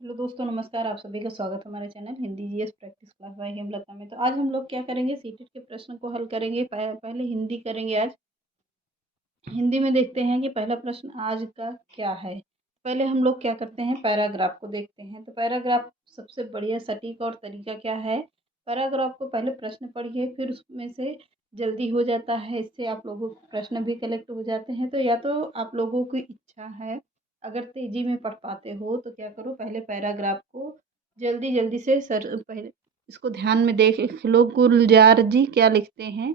Hello दोस्तों, नमस्कार। आप सभी का स्वागत है हमारे channel Hindi GS practice class by Hemlata में। तो आज हम लोग क्या करेंगे, सीटेट के प्रश्न को हल करेंगे। पहले हिंदी करेंगे। आज हिंदी में देखते हैं कि पहला प्रश्न आज का क्या है। पहले हम लोग क्या करते हैं, पैराग्राफ को देखते हैं। तो पैराग्राफ सबसे बढ़िया सटीक और तरीका क्या है। पैराग्राफ को पहले प्रश्न पढ़िए, फिर उसमें से जल्दी हो जाता है। इससे आप लोगों को प्रश्न भी कलेक्ट हो जाते हैं। तो या तो आप लोगों की इच्छा है, अगर तेजी में पढ़ पाते हो तो क्या करो, पहले पैराग्राफ को जल्दी जल्दी से सर पहले इसको ध्यान में देख लो, गुलजार जी क्या लिखते हैं,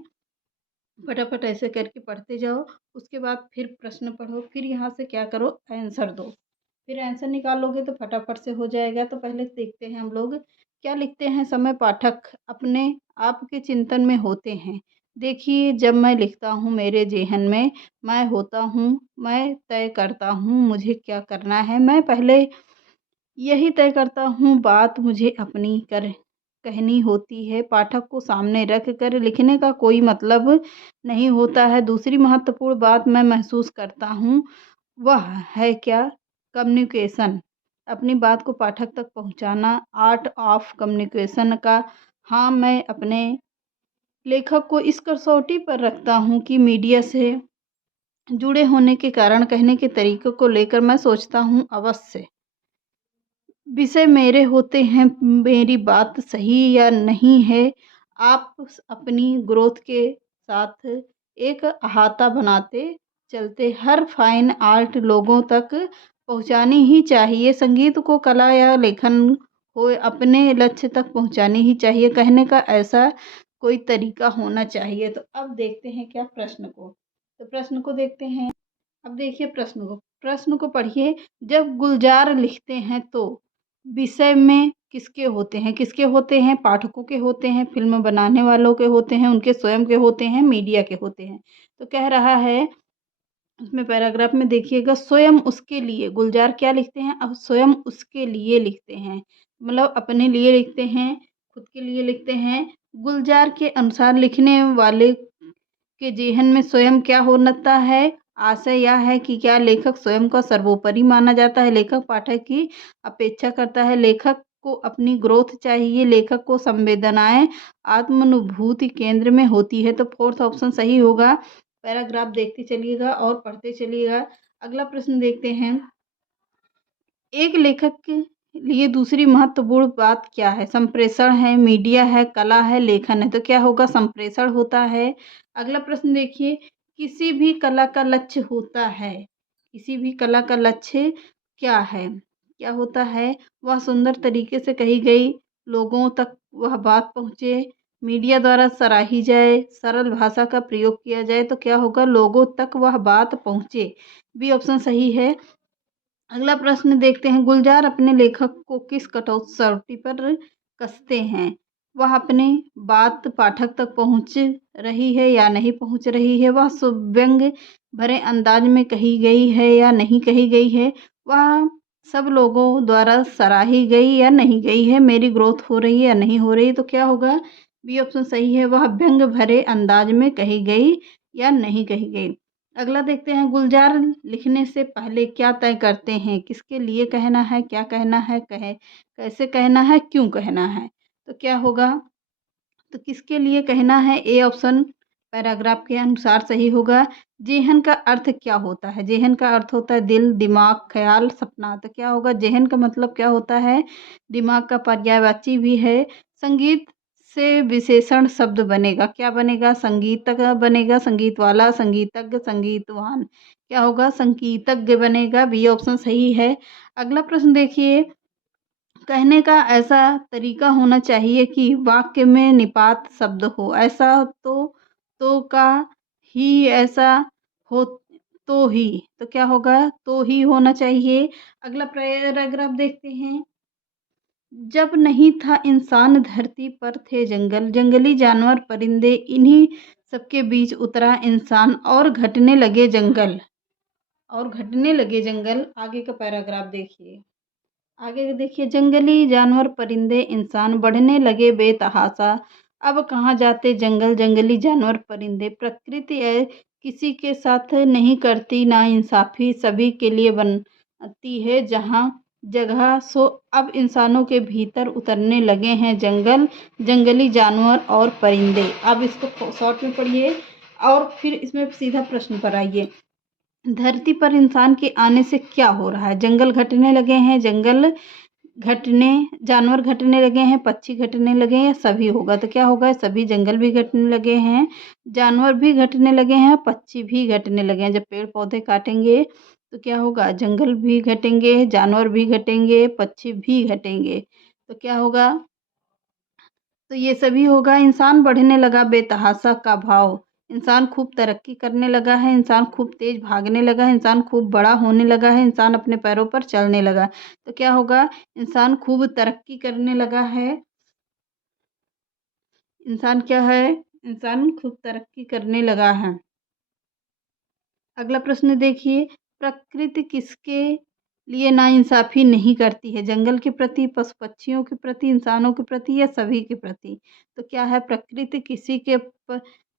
फटाफट ऐसे करके पढ़ते जाओ। उसके बाद फिर प्रश्न पढ़ो, फिर यहाँ से क्या करो, आंसर दो। फिर आंसर निकालोगे तो फटाफट से हो जाएगा। तो पहले देखते हैं हम लोग क्या लिखते हैं। समय पाठक अपने आप के चिंतन में होते हैं। देखिए, जब मैं लिखता हूँ मेरे जेहन में मैं होता हूँ, मैं तय करता हूँ मुझे क्या करना है। मैं पहले यही तय करता हूँ बात मुझे अपनी कर कहनी होती है। पाठक को सामने रख कर लिखने का कोई मतलब नहीं होता है। दूसरी महत्वपूर्ण बात मैं महसूस करता हूँ वह है क्या, कम्युनिकेशन। अपनी बात को पाठक तक पहुँचाना, आर्ट ऑफ कम्युनिकेशन का। हाँ, मैं अपने लेखक को इस कसौटी पर रखता हूँ कि मीडिया से जुड़े होने के कारण कहने के तरीकों को लेकर मैं सोचता हूँ अवश्य विषय मेरे होते हैं, मेरी बात सही या नहीं है। आप अपनी ग्रोथ के साथ एक अहाता बनाते चलते, हर फाइन आर्ट लोगों तक पहुंचानी ही चाहिए। संगीत को कला या लेखन हो अपने लक्ष्य तक पहुंचानी ही चाहिए। कहने का ऐसा कोई तरीका होना चाहिए। तो अब देखते हैं क्या प्रश्न को। तो प्रश्न को देखते हैं। अब देखिए प्रश्न को पढ़िए। जब गुलजार लिखते हैं तो विषय में किसके होते हैं, पाठकों के होते हैं, फिल्म बनाने वालों के होते हैं, उनके स्वयं के होते हैं, मीडिया के होते हैं। तो कह रहा है उसमें पैराग्राफ में देखिएगा, स्वयं उसके लिए गुलजार क्या लिखते हैं, अब स्वयं उसके लिए लिखते हैं, मतलब अपने लिए लिखते हैं, खुद के लिए लिखते हैं। गुलजार के अनुसार लिखने वाले के जेहन में स्वयं क्या होता है। आशय यह है कि क्या लेखक स्वयं का सर्वोपरि माना जाता है। लेखक पाठक की अपेक्षा करता है। लेखक को अपनी ग्रोथ चाहिए। लेखक को संवेदनाएं आत्मानुभूति केंद्र में होती है। तो फोर्थ ऑप्शन सही होगा। पैराग्राफ देखते चलिएगा और पढ़ते चलिएगा। अगला प्रश्न देखते हैं। एक लेखक के लिए दूसरी महत्वपूर्ण बात क्या है। संप्रेषण है, मीडिया है, कला है, लेखन है। तो क्या होगा, संप्रेषण होता है। अगला प्रश्न देखिए। किसी भी कला का लक्ष्य होता है। किसी भी कला का लक्ष्य क्या है, क्या होता है, वह सुंदर तरीके से कही गई, लोगों तक वह बात पहुँचे, मीडिया द्वारा सराही जाए, सरल भाषा का प्रयोग किया जाए। तो क्या होगा, लोगों तक वह बात पहुँचे। बी ऑप्शन सही है। अगला प्रश्न देखते हैं। गुलजार अपने लेखक को किस कसौटी पर कसते हैं। वह अपनी बात पाठक तक पहुंच रही है या नहीं पहुंच रही है। वह व्यंग भरे अंदाज में कही गई है या नहीं कही गई है। वह सब लोगों द्वारा सराही गई या नहीं गई है। मेरी ग्रोथ हो रही है या नहीं हो रही। तो क्या होगा, बी ऑप्शन सही है। वह व्यंग भरे अंदाज में कही गई या नहीं कही गई। अगला देखते हैं। गुलजार लिखने से पहले क्या तय करते हैं, किसके लिए कहना है, क्या कहना है, कैसे कहना है, क्यों कहना है। तो क्या होगा, तो किसके लिए कहना है, ए ऑप्शन पैराग्राफ के अनुसार सही होगा। जेहन का अर्थ क्या होता है। जेहन का अर्थ होता है दिल, दिमाग, ख्याल, सपना। तो क्या होगा, जेहन का मतलब क्या होता है, दिमाग का पर्यायवाची भी है। संगीत से विशेषण शब्द बनेगा, क्या बनेगा, संगीतक बनेगा, संगीत वाला, संगीतज्ञ, संगीतवान। क्या होगा, संगीतज्ञ बनेगा। बी ऑप्शन सही है। अगला प्रश्न देखिए। कहने का ऐसा तरीका होना चाहिए कि वाक्य में निपात शब्द हो। ऐसा तो का ही, ऐसा हो तो ही। तो क्या होगा, तो ही होना चाहिए। अगला पैराग्राफ देखते हैं। जब नहीं था इंसान धरती पर थे जंगल, जंगली जानवर परिंदे, इन्हीं सबके बीच उतरा इंसान और घटने लगे जंगल, और घटने लगे जंगल। आगे का पैराग्राफ देखिए। आगे देखिए। जंगली जानवर परिंदे इंसान बढ़ने लगे बेतहाशा। अब कहाँ जाते जंगल, जंगली जानवर परिंदे। प्रकृति किसी के साथ नहीं करती ना इंसाफी, सभी के लिए बनती है जहाँ जगह सो अब इंसानों के भीतर उतरने लगे हैं जंगली जानवर और परिंदे। अब इसको शॉर्ट में पढ़िए और फिर इसमें सीधा प्रश्न पर आइए। धरती पर इंसान के आने से क्या हो रहा है? जंगल घटने लगे हैं, जानवर घटने लगे हैं, पक्षी घटने लगे हैं, या सभी होगा? तो क्या होगा? सभी। जंगल भी घटने लगे हैं, जानवर भी घटने लगे हैं, पक्षी भी घटने लगे हैं। जब पेड़ पौधे काटेंगे तो क्या होगा? जंगल भी घटेंगे, जानवर भी घटेंगे, पक्षी भी घटेंगे। तो क्या होगा? तो ये सभी होगा। इंसान बढ़ने लगा बेतहाशा का भाव। इंसान खूब तरक्की करने लगा है, इंसान खूब तेज भागने लगा है, इंसान खूब बड़ा होने लगा है, इंसान अपने पैरों पर चलने लगा। तो क्या होगा? इंसान खूब तरक्की करने लगा है। इंसान क्या है? इंसान खूब तरक्की करने लगा है। अगला प्रश्न देखिए, प्रकृति किसके लिए नाइंसाफ़ी नहीं करती है? जंगल के प्रति, पशु पक्षियों के प्रति, इंसानों के प्रति, या सभी के प्रति? तो क्या है? प्रकृति किसी के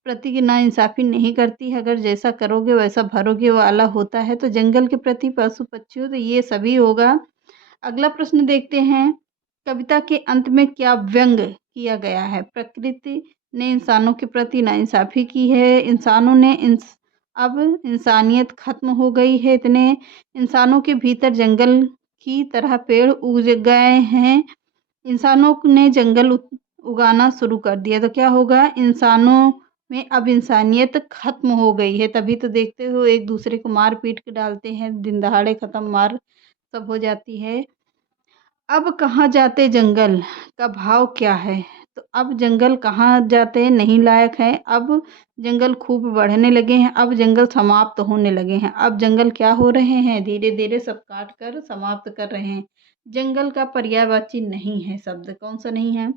प्रति नाइंसाफ़ी नहीं करती है। अगर जैसा करोगे वैसा भरोगे वाला होता है। तो जंगल के प्रति, पशु पक्षियों, तो ये सभी होगा। अगला प्रश्न देखते हैं, कविता के अंत में क्या व्यंग किया गया है? प्रकृति ने इंसानों के प्रति नाइंसाफ़ी की है, इंसानों ने अब इंसानियत खत्म हो गई है, इतने इंसानों के भीतर जंगल की तरह पेड़ उग गए हैं, इंसानों ने जंगल उगाना शुरू कर दिया। तो क्या होगा? इंसानों में अब इंसानियत खत्म हो गई है। तभी तो देखते हो एक दूसरे को मार पीट के डालते हैं, दिन दहाड़े खत्म मार सब हो जाती है। अब कहाँ जाते जंगल का भाव क्या है? तो अब जंगल कहाँ जाते नहीं लायक है। अब जंगल खूब बढ़ने लगे हैं, अब जंगल समाप्त होने लगे हैं। अब जंगल क्या हो रहे हैं? धीरे धीरे सब काट कर समाप्त कर रहे हैं। जंगल का पर्यायवाची नहीं है शब्द, कौन सा नहीं है?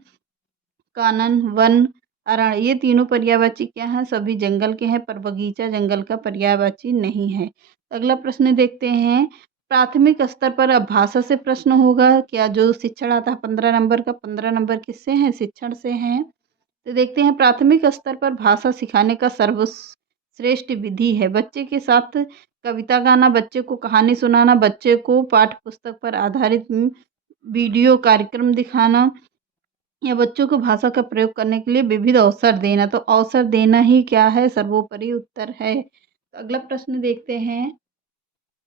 कानन, वन, अरण्य, ये तीनों पर्यायवाची क्या हैं? सभी जंगल के हैं, पर बगीचा जंगल का पर्यायवाची नहीं है। अगला प्रश्न देखते हैं, प्राथमिक स्तर पर अब भाषा से प्रश्न होगा क्या? जो शिक्षण आता है 15 नंबर का, 15 नंबर किससे हैं? शिक्षण से हैं। तो देखते हैं, प्राथमिक स्तर पर भाषा सिखाने का सर्वश्रेष्ठ विधि है बच्चे के साथ कविता गाना, बच्चे को कहानी सुनाना, बच्चे को पाठ्य पुस्तक पर आधारित वीडियो कार्यक्रम दिखाना, या बच्चों को भाषा का प्रयोग करने के लिए विविध अवसर देना। तो अवसर देना ही क्या है? सर्वोपरि उत्तर है। तो अगला प्रश्न देखते हैं।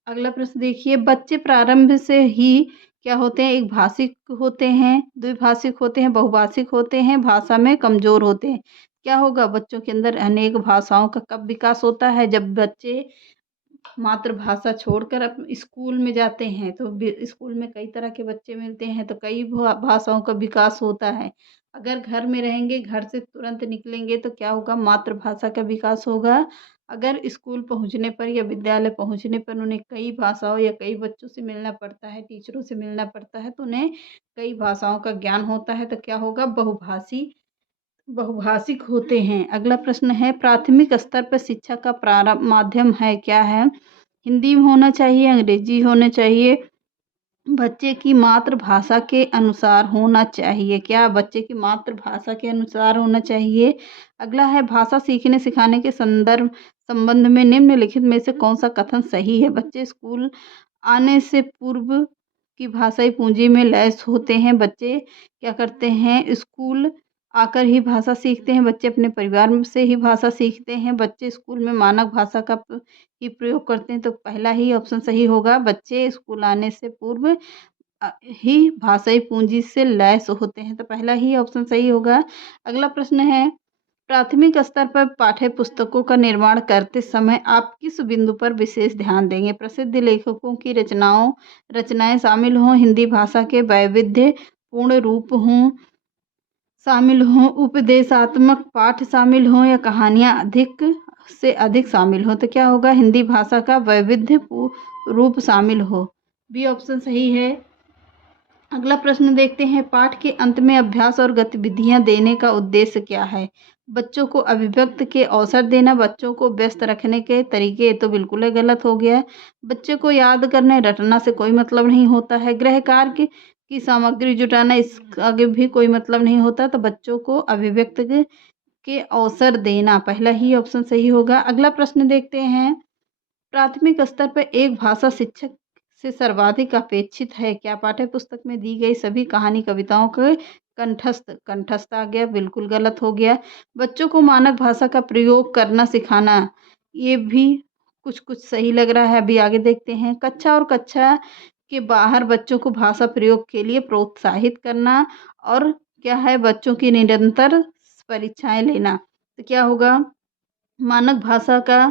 अगला प्रश्न देखिए, बच्चे प्रारंभ से ही क्या होते हैं? एक भाषिक होते हैं, द्विभाषिक होते हैं, बहुभाषिक होते हैं, भाषा में कमज़ोर होते हैं। क्या होगा? बच्चों के अंदर अनेक भाषाओं का कब विकास होता है? जब बच्चे मातृभाषा छोड़कर स्कूल में जाते हैं। तो स्कूल में कई तरह के बच्चे मिलते हैं, तो कई भाषाओं का विकास होता है। अगर घर में रहेंगे, घर से तुरंत निकलेंगे, तो क्या होगा? मातृभाषा का विकास होगा। अगर स्कूल पहुंचने पर या विद्यालय पहुंचने पर उन्हें कई भाषाओं या कई बच्चों से मिलना पड़ता है, टीचरों से मिलना पड़ता है, तो उन्हें कई भाषाओं का ज्ञान होता है। तो क्या होगा? बहुभाषिक होते हैं। अगला प्रश्न है, प्राथमिक स्तर पर शिक्षा का प्रारंभ माध्यम है क्या है? हिंदी में होना चाहिए, अंग्रेजी होना चाहिए, बच्चे की मातृभाषा के अनुसार होना चाहिए। क्या? बच्चे की मातृभाषा के अनुसार होना चाहिए। अगला है, भाषा सीखने सिखाने के संबंध में निम्नलिखित में से कौन सा कथन सही है? बच्चे स्कूल आने से पूर्व की भाषाई पूंजी में लैस होते हैं। बच्चे क्या करते हैं? स्कूल आकर ही भाषा सीखते हैं। बच्चे अपने परिवार से ही भाषा सीखते हैं। बच्चे स्कूल में मानक भाषा का ही प्रयोग करते हैं। तो पहला ही ऑप्शन सही होगा, बच्चे स्कूल आने से पूर्व ही भाषाई पूंजी से लैस होते हैं। तो पहला ही ऑप्शन सही होगा। अगला प्रश्न है, प्राथमिक स्तर पर पाठ्य पुस्तकों का निर्माण करते समय आप किस बिंदु पर विशेष ध्यान देंगे? प्रसिद्ध लेखकों की रचनाएं शामिल हों, हिंदी भाषा के वैविध्यपूर्ण रूप हों शामिल हों, उपदेशात्मक पाठ शामिल हों, या कहानियाँ अधिक से अधिक शामिल हों। तो क्या होगा? हिंदी भाषा का वैविध्यपूर्ण रूप शामिल हो, बी ऑप्शन सही है। अगला प्रश्न देखते हैं, पाठ के अंत में अभ्यास और गतिविधियां देने का उद्देश्य क्या है? बच्चों को अभिव्यक्त के अवसर देना, बच्चों को व्यस्त रखने के तरीके, तो बिल्कुल ही गलत हो गया। बच्चे को याद करने रटना से कोई मतलब नहीं होता है। गृह कार्य की सामग्री जुटाना, इस आगे भी कोई मतलब नहीं होता। तो बच्चों को अभिव्यक्त के अवसर देना, पहला ही ऑप्शन सही होगा। अगला प्रश्न देखते हैं, प्राथमिक स्तर पर एक भाषा शिक्षक से सर्वाधिक अपेक्षित है? क्या पाठ्य पुस्तक में दी गई सभी कहानी कविताओं के कंठस्थ आ गया, बिल्कुल गलत हो गया। बच्चों को मानक भाषा का प्रयोग करना सिखाना, ये भी कुछ कुछ सही लग रहा है। अभी आगे देखते हैं। कक्षा और कक्षा के बाहर बच्चों को भाषा प्रयोग के लिए प्रोत्साहित करना, और क्या है, बच्चों की निरंतर परीक्षाएं लेना। तो क्या होगा, मानक भाषा का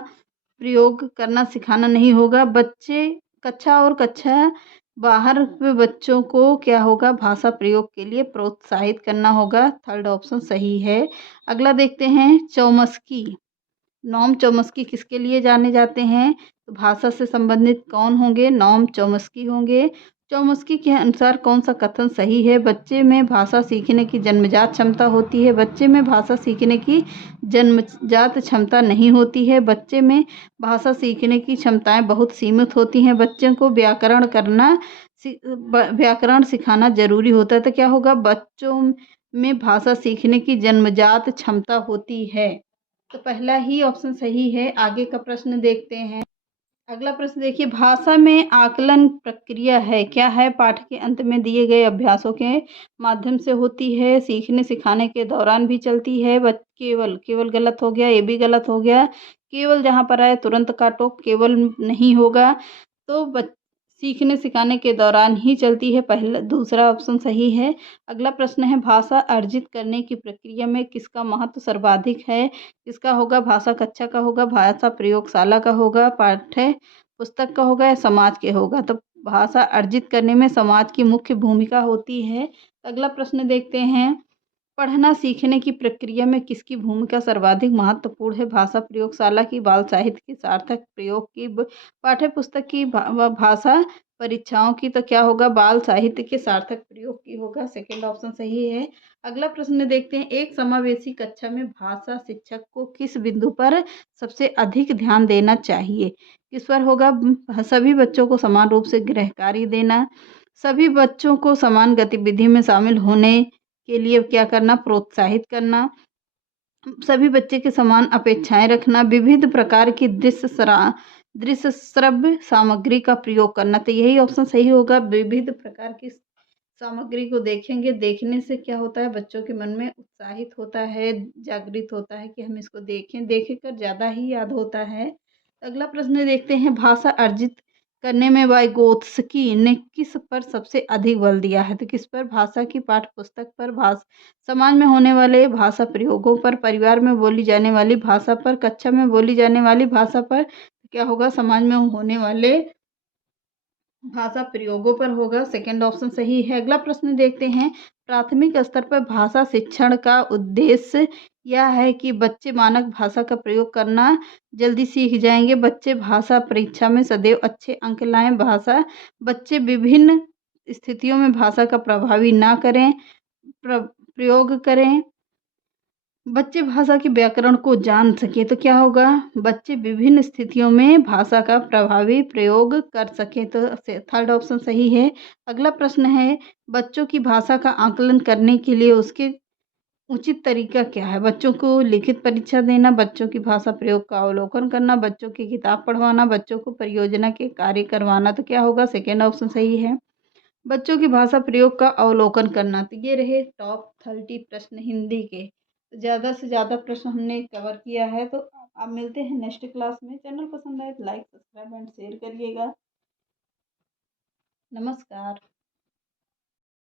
प्रयोग करना सिखाना नहीं होगा। बच्चे कक्षा और कक्षा बाहर में बच्चों को क्या होगा, भाषा प्रयोग के लिए प्रोत्साहित करना होगा। थर्ड ऑप्शन सही है। अगला देखते हैं। चौमस्की, नॉम चॉम्स्की किसके लिए जाने जाते हैं? तो भाषा से संबंधित कौन होंगे? नॉम चॉम्स्की होंगे। चॉम्स्की के अनुसार कौन सा कथन सही है? बच्चे में भाषा सीखने की जन्मजात क्षमता होती है। बच्चे में भाषा सीखने की जन्मजात क्षमता नहीं होती है। बच्चे में भाषा सीखने की क्षमताएं बहुत सीमित होती हैं। बच्चों को व्याकरण सिखाना जरूरी होता है। तो क्या होगा, बच्चों में भाषा सीखने की जन्मजात क्षमता होती है। तो पहला ही ऑप्शन सही है। आगे का प्रश्न देखते हैं। अगला प्रश्न देखिए। भाषा में आकलन प्रक्रिया है, क्या है? पाठ के अंत में दिए गए अभ्यासों के माध्यम से होती है, सीखने सिखाने के दौरान भी चलती है। केवल, केवल गलत हो गया, ये भी गलत हो गया। केवल जहाँ पर आए तुरंत काटो, केवल नहीं होगा। तो सीखने सिखाने के दौरान ही चलती है, पहला दूसरा ऑप्शन सही है। अगला प्रश्न है। भाषा अर्जित करने की प्रक्रिया में किसका महत्व सर्वाधिक है? किसका होगा? भाषा कक्षा का होगा, भाषा प्रयोगशाला का होगा, पाठ्य पुस्तक का होगा, या समाज के होगा? तो भाषा अर्जित करने में समाज की मुख्य भूमिका होती है। अगला प्रश्न देखते हैं। पढ़ना सीखने की प्रक्रिया में किसकी भूमिका सर्वाधिक महत्वपूर्ण है? भाषा प्रयोगशाला की, बाल साहित्य की, सार्थक प्रयोग की, पाठ्य पुस्तक की, भाषा परीक्षाओं की? तो क्या होगा, बाल साहित्य के सार्थक प्रयोग की होगा। सेकंड ऑप्शन सही है। अगला प्रश्न देखते हैं। एक समावेशी कक्षा में भाषा शिक्षक को किस बिंदु पर सबसे अधिक ध्यान देना चाहिए? किस पर होगा? सभी बच्चों को समान रूप से गृह कार्य देना, सभी बच्चों को समान गतिविधि में शामिल होने के लिए क्या करना, प्रोत्साहित करना, सभी बच्चे के समान अपेक्षाएं रखना, विविध प्रकार की दृश्य श्रव्य सामग्री का प्रयोग करना। तो यही ऑप्शन सही होगा। विविध प्रकार की सामग्री को देखेंगे, देखने से क्या होता है, बच्चों के मन में उत्साहित होता है, जागृत होता है कि हम इसको देखें, देख कर ज़्यादा ही याद होता है। अगला प्रश्न देखते हैं। भाषा अर्जित करने में वाइगोत्स्की ने किस पर सबसे अधिक बल दिया है? तो किस पर? भाषा की पाठ्य पुस्तक पर, समाज में होने वाले भाषा प्रयोगों पर, परिवार में बोली जाने वाली भाषा पर, कक्षा में बोली जाने वाली भाषा पर? क्या होगा, समाज में होने वाले भाषा प्रयोगों पर होगा। सेकंड ऑप्शन सही है। अगला प्रश्न देखते हैं। प्राथमिक स्तर पर भाषा शिक्षण का उद्देश्य यह है कि बच्चे मानक भाषा का प्रयोग करना जल्दी सीख जाएंगे, बच्चे भाषा परीक्षा में सदैव अच्छे अंक लाएं, बच्चे विभिन्न स्थितियों में भाषा का प्रभावी ना करें, प्रयोग करें, बच्चे भाषा के व्याकरण को जान सके। तो क्या होगा, बच्चे विभिन्न स्थितियों में भाषा का प्रभावी प्रयोग कर सके। तो थर्ड ऑप्शन सही है। अगला प्रश्न है। बच्चों की भाषा का आकलन करने के लिए उसके उचित तरीका क्या है? बच्चों को लिखित परीक्षा देना, बच्चों की भाषा प्रयोग का अवलोकन करना, बच्चों की किताब पढ़वाना, बच्चों को परियोजना के कार्य करवाना। तो क्या होगा, सेकेंड ऑप्शन सही है। बच्चों की भाषा प्रयोग का अवलोकन करना। तो ये रहे टॉप 30 प्रश्न हिंदी के। ज़्यादा से ज़्यादा प्रश्न हमने कवर किया है। तो अब मिलते हैं नेक्स्ट क्लास में। चैनल पसंद आए तो लाइक, सब्सक्राइब एंड शेयर करिएगा। नमस्कार।